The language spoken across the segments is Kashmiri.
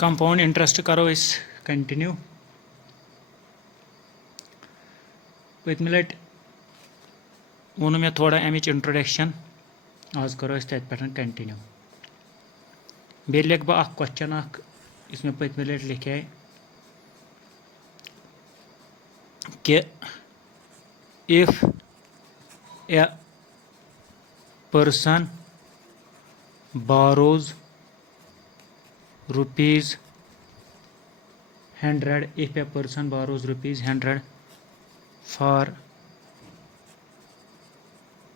कंपाउंड इंटरेस्ट करो इस कंटिन्यू पत्म लट वोन मे थोड़ा अमिच इंट्रोडक्शन आज करो तथ पे कंटिन्यू बे लिख बह क्वेश्चन इस मे पत्म लट लिखे कि if A person borrows rupees 100 if a person borrows rupees 100 for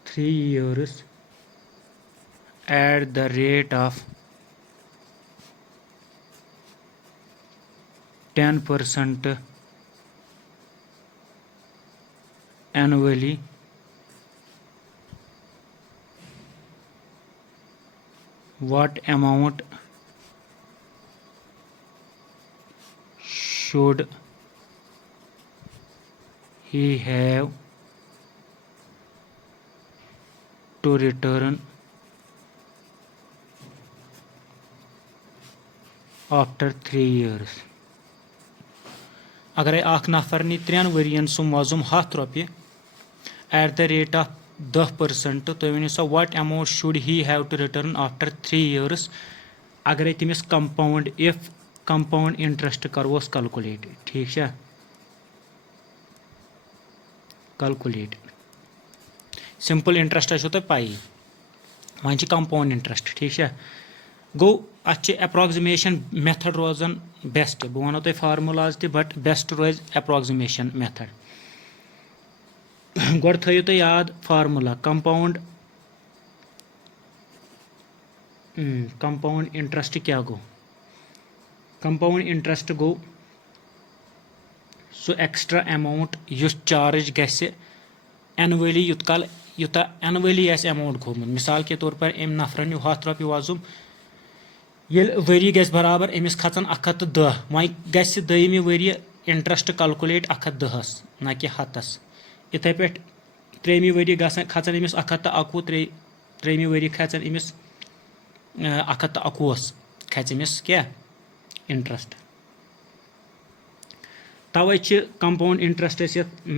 3 years at the rate of 10% annually, what amount should he have to return after 3 years? अगर अख नफर नी 3 वरियन सु मौजूम 100 रुपये एट द रेट ऑफ 10% तो वन सा what amount should he have to return after 3 years अगर तमिस कंपाउंड इफ कंपाउंड इंटरेस्ट करोस कैलकुलेट ठीक है कैलकुलेट सिंपल इंटरेस्ट आसो तो पाई वन कंपाउंड इंटरेस्ट ठीक है गो अत अप्रोक्सिमेशन मेथड रोजान बेस्ट बह वनो तुम फार्मूलाज त बट बेस्ट रोज अप्रोक्सिमेशन मेथड गोड़ थो तुम याद फार्मूला कंपाउंड इंटरेस्ट क्या गो कंपाउंड इंटरेस्ट गो सो एक्स्ट्रा अमाउंट युस चार्ज गसे एनुअली युत काल यूता एनुअली अमाउंट गोमुत मिसाल के तौर पर अम नफरन 100 रुपये वजूम ये वरी गस बराबर अमिस खचन 110 वह गस दयमी वरी इंटरेस्ट कैलकुलेट 110 ना कि 100 इथे पे 3मी वरी खचन अमिस 111 3मी वरी खचन अमिस 121 खच अमिस क्या इंटरेस्ट तवे कंपाउंड इंटरेस्ट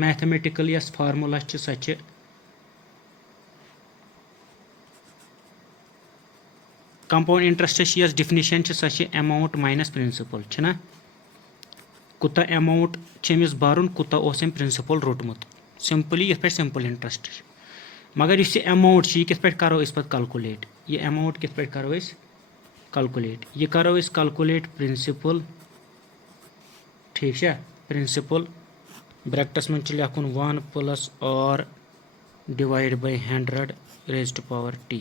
मैथमेटिकल यस फार्मूला सो कंपाउंड इंटरेस्ट यस डिफिनिशन सो अमाउंट माइनस प्रिंसिपल छना कुता अमाउंट अमिस भरुन कुता प्रिंसिपल रोटमुत सिंपली ये पे सिंपल इंटरेस्ट मगर इस अमाउंट यह पे करो इस कैलकुलेट ये अमाउंट कित पे करो कैलकुलेट ये करो कैलकुलेट प्रिंसिपल ठीक है प्रिंसिपल ब्रैकेट्स में लिखुन 1 plus r divide by 100 raised to power t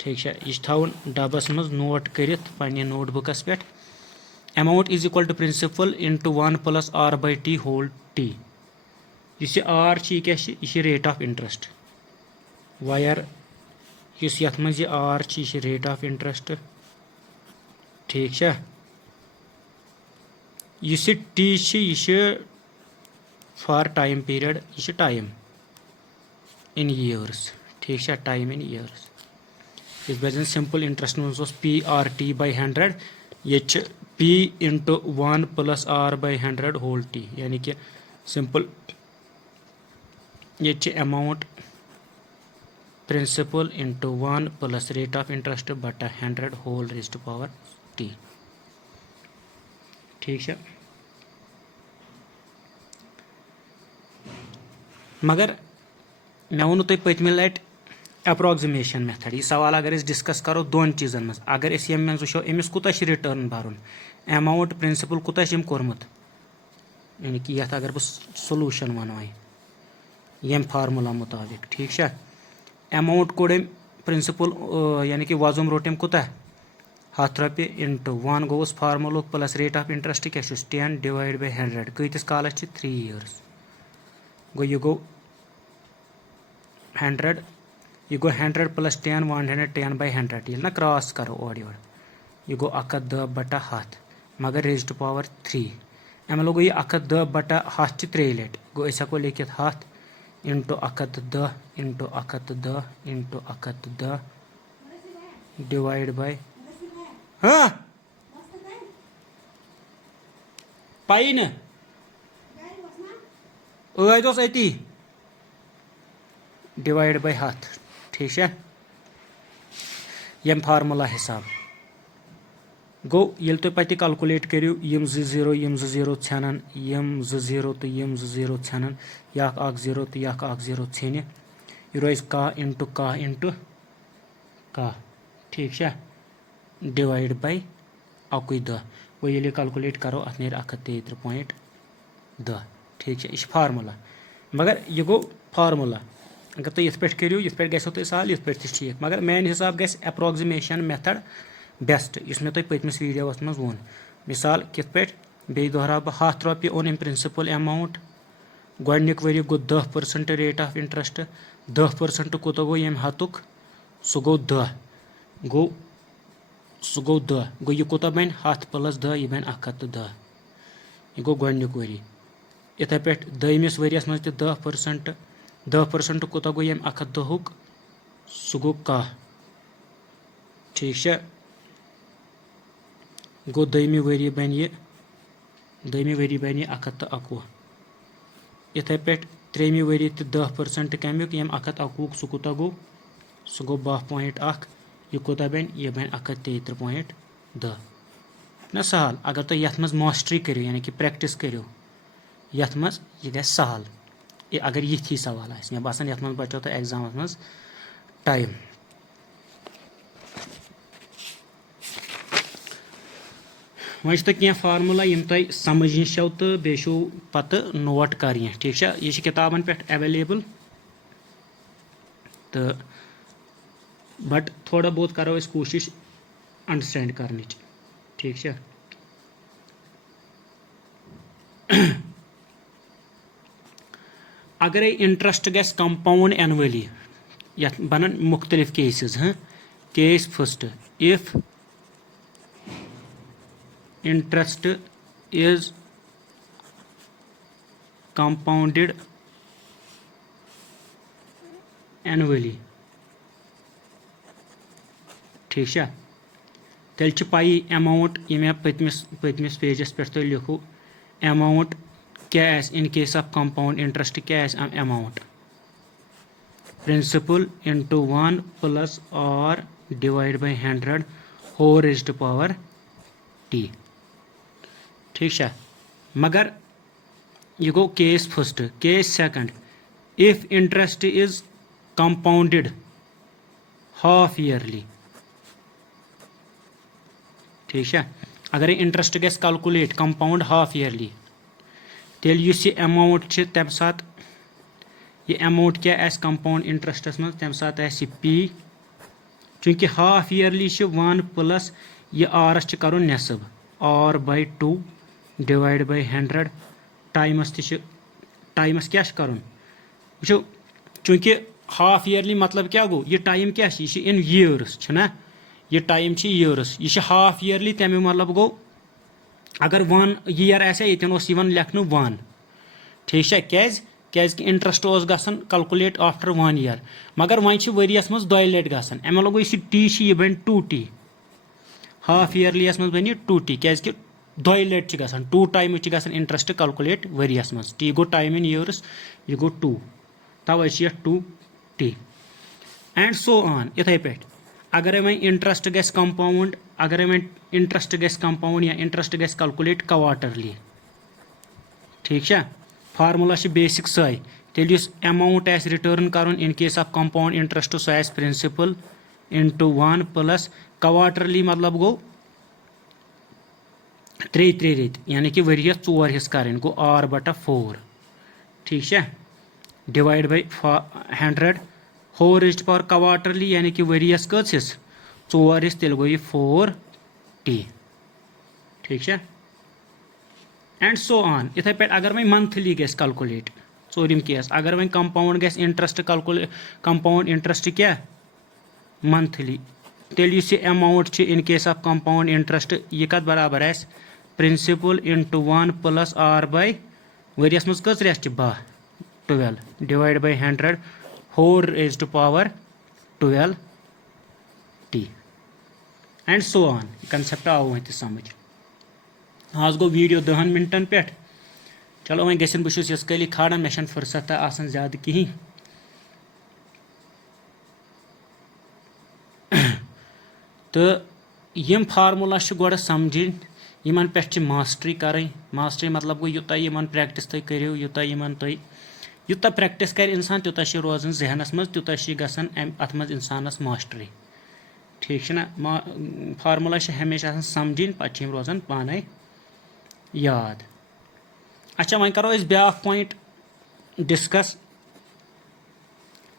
ठीक है यह थवन डबस मज नोट कर पे नोटबुकस पे amount is equal to principal into 1 plus r by t whole t is r क्या यह रेट ऑफ इंटरेस्ट वायर इस यथ मज यह r यह रेट ऑफ इंटरेस्ट ठीक है इस t यह फॉर टाइम पीरियड यह टाइम इन ईयर्स ठीक है टाइम इन ईयर्स इस बजन सिंपल इंटरेस्ट मज पी आर टी बाई 100 ये P into 1 plus r by 100 whole T यानी कि सिंपल ये amount principal into 1 plus rate of interest बटा 100 whole raised to power T ठीक है मगर मे वो तुम पत्म लट अप्रोक्सिमेशन मेथड यह सवाल अगर डिस्कस करो दोन चीज़न मज अगर मे वो अमिस कूत रिटर्न भरुन अमाउंट प्रिंसिपल कूत कोर्मुत यानी कि यथ अगर बह सोलूशन वन यम फार्मूला मुताबिक ठीक है अमाउंट कोड़ प्रिंसिपल यानी कि वजूम रोटम कूत 100 रुपये इंटू 1 गोस formula plus rate of interest क्या 10 डिवाइड बाय 100 कतिस कालस 3 years गो यह गो 100 यह गो 100 प्लस 10 110 बाय 100 ये ना क्रॉस करो और यह गो 110 बटा 100 मगर रेज़्ड टू पावर 3 अमे लोग यह 110 बटा 100 3 लट गो हको लिखित 100 into 110 into 110 into 110 divide by हाँ पाई न ऐद अति डिवाइड बाय 100 ठीक है यम फार्मूला हिसाब गो ये तुम पे कैलकुलेट करो यम 0 षानन यम 0 तो यम 0 षानन यह 0 तो यह 0 षन यह रोज कह इंटू कह ठीक है डिवाइड बाय 1 वो ये कैलकुलेट करो अत नेर 133.10 ठीक है यह फार्मूला मगर यह गो फार्मूला अगर तुम ये करो ये गो तुम साल ये ठीक मगर मेन हिसाब गस एप्रोक्सिमेशन मेथड बेस्ट इस मे तुम पतमिस वीडियोस मज वोन मिसाल कित पे बे दोहरा बह 100 रुपये ओन अम प्रिंसिपल अमाउंट गोडनिक वरी गो 10% रेट ऑफ इंटरेस्ट 10% कोत गो यम हतुक सह गो 10 गो सह गो 10 गो यह कोत बन 100 + 10 यह बन 110 यह गो गोडनिक वरी इथे पे दमिस वरियस मज 10% कोत गो यम 110 सह गो 1 ठीक है गो दमी वरी बन यह 111 इथे पे त्रेमी वरी तो 10% कमिक यम 111 सह कोत गो सह गो 12.1 यह कोत बन यह बन 133.10 ना सहल अगर तुम ये मज मास्टरी करो यानी कि प्रैक्टिस करो ये मज यह गस सहल अगर ये सवाल मे बासान ये मज बचो तो एग्जाम मज टाइम वह तो क्या फार्मूला यम तुम समझ शो तो बे पत नोट कर ठीक है यह किताबन पे अवेलेबल तो बट थोड़ा बहुत करो कोशिश अंडरस्टैंड करने ठीक है अगर इंटरेस्ट गस कंपाउंड एनुअली बनन मुख्तलिफ केसेस हाँ case first if interest is compounded annually ठीक है तेल पाई अमाउंट ये पतमिस पेजस पे तुम लिखो अमाउंट क्या in case of compound interest क्या amount principal into 1 + r divide by 100 whole raised to power t ठीक है मगर ये गो case first case second if interest is compounded half yearly ठीक है अगर इंटरेस्ट गस कैलकुलेट कंपाउंड हाफ ईयरली तेल यह अमाउंट तम सात ये अमाउंट क्या कंपाउंड इंटरेस्टस मज तम सात पी चूंकि हाफ ईयरली 1 + यह आरस कर नेसब r/2 divide by 100 times times क्या कर वो चूंकि हाफ ईयरली मतलब क्या गो ये टाइम क्या इन ईयर्स ना ये टाइम ईयर्स यह हाफ ईयरली तमें मतलब गो अगर 1 ईयर ये लेखन 1 ठीक है क्या इंटरेस्ट गसन कैलकुलेट आफ्टर 1 ईयर मगर वह वरियस मज 2 लट गसन अमे लोग यह टी यह बन 2t हाफ ईयरलियस मज बन 2t क्या 2 लट गसन 2 टाइम इंटरेस्ट कैलकुलेट वरियस मज T go time in years यह गो 2 तवे 2t एंड सो ऑन इथे पे अगर वह इंटरेस्ट गस कंपाउंड अगर वह इंटरेस्ट गस कंपाउंड या इंटरेस्ट गस कैलकुलेट क्वार्टरली ठीक है फार्मूला बेसिक सही तेल अमाउंट रिटर्न कर इन केस ऑफ कंपाउंड इंटरेस्ट सह प्रिंसिपल इंटू 1 + क्वार्टरली मतलब गो 3 रेत यानी कि वरियस 4 हिस्स कर गो r/4 ठीक है divide by 100 whole raised to power quarterly यानी कि वरियस कस हिस्स 4 हिस्स तेल गो ये 4t ठीक है एंड सो ऑन इथे पे अगर वह मंथली गस कैलकुलेट चोरिम केस अगर वह कंपाउंड गस इंटरेस्ट कैलकुलेट कंपाउंड इंटरेस्ट क्या मंथली तेल amount in case of compound interest यह कत बराबर आस प्रिंसिपल इंटू 1 + r/, वरियस मज कस रेस 12 divide by 100 whole raised to power 12t and so on concept आव वह समझ आज गो वीडियो 10 मिनटन पे चलो वह गन बहुत यस कली खाड़न मे फुर्सत आसान ज्यादा कहीं तो यम फार्मूला गोड़ समझिन यमन पे मास्टरी करें मास्टरी मतलब गो यूत यमन प्रैक्टिस तुम करो यूत यमन तुम यूत प्रैक्टिस कर इंसान तूत रोजान जहनस मज तूत गसान अत मज इंसानस मास्टरी ठीक है ना फार्मूला हमेशा समझिन पे रोजान पाने याद। अच्छा वह करो ब्या पॉइंट डिस्कस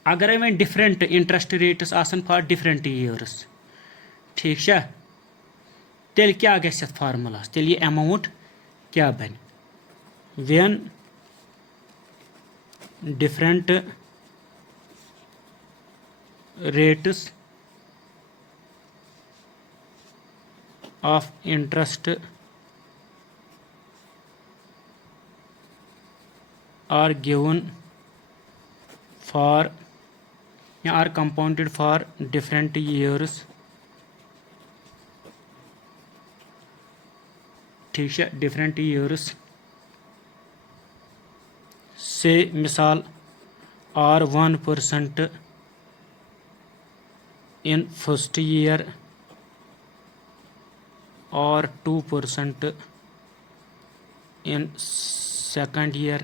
अगर वह डिफरेंट इंटरेस्ट रेट्स आसन फॉर डिफरेंट ईयर्स ठीक है तेल क्या गस फार्मूला तेल ये अमाउंट क्या बन when different rates of interest are given for are compounded for different years ठीक है different years से मिसाल are 1% in first year or 2% in second year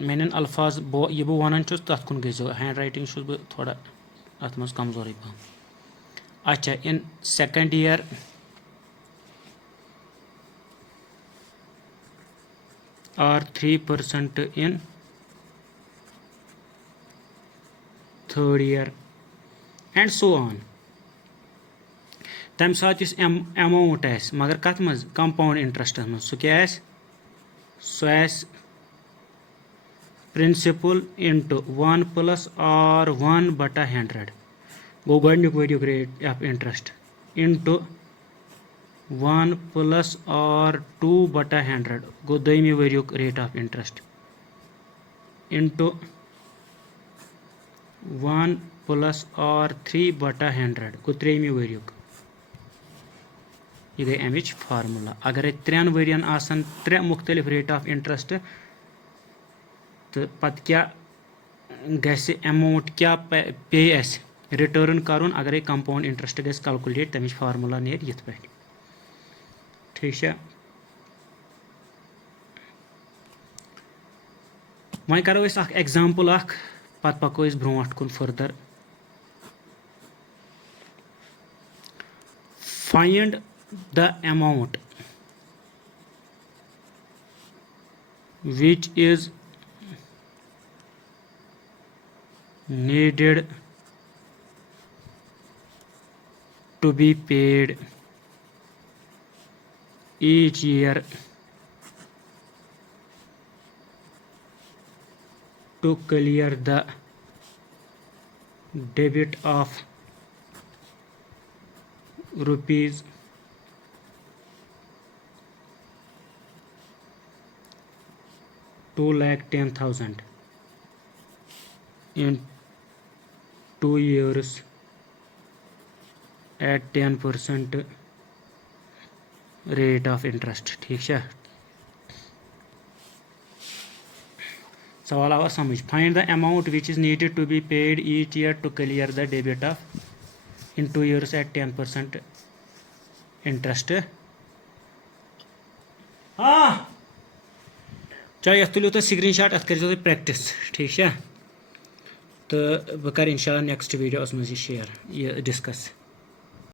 मैंने अल्फाज ये बह वन तथ कुन गो हैंड राइटिंग बह थोड़ा अत मज कमजोर पहम। अच्छा इन सेकंड ईयर और 3% in third year and so on तम सात अमाउंट मगर कत मज कंपाउंड इंटरेस्ट मज सह क्या सह प्रिंसिपल इंटू 1 + r/1/100 गो गोडनिक वरियुक rate of interest into 1 + r/2/100 गो दोयमी वरियुक rate of interest into 1 + r/3/100 गो त्रेयमी वरियुक यह गई अमिच फार्मूला। अगर 3 वरियन आसन 3 मुख्तलिफ रेट ऑफ इंटरेस्ट तो पत क्या गस अमाउंट क्या पे रिटर्न करुन अगर कंपाउंड इंटरेस्ट गस कैलकुलेट तमिच फार्मूला नेर यथ पे ठीक है। वह करो एग्जाम्पल पत पको ब्रोट कुन further find the amount which is needed to be paid each year to clear the debit of rupees 2,10,000 in 2 years at 10% rate of interest ठीक है। सवाल आवा समझ find the amount which is needed to be paid each year to clear the debit of in 2 years at 10% interest. हाँ चलो यह तुलो तो स्क्रीन शॉट अत कर प्रैक्टिस ठीक है तो बह कर इंशाल्लाह नेक्स्ट वीडियो मज शेयर ये डिस्कस।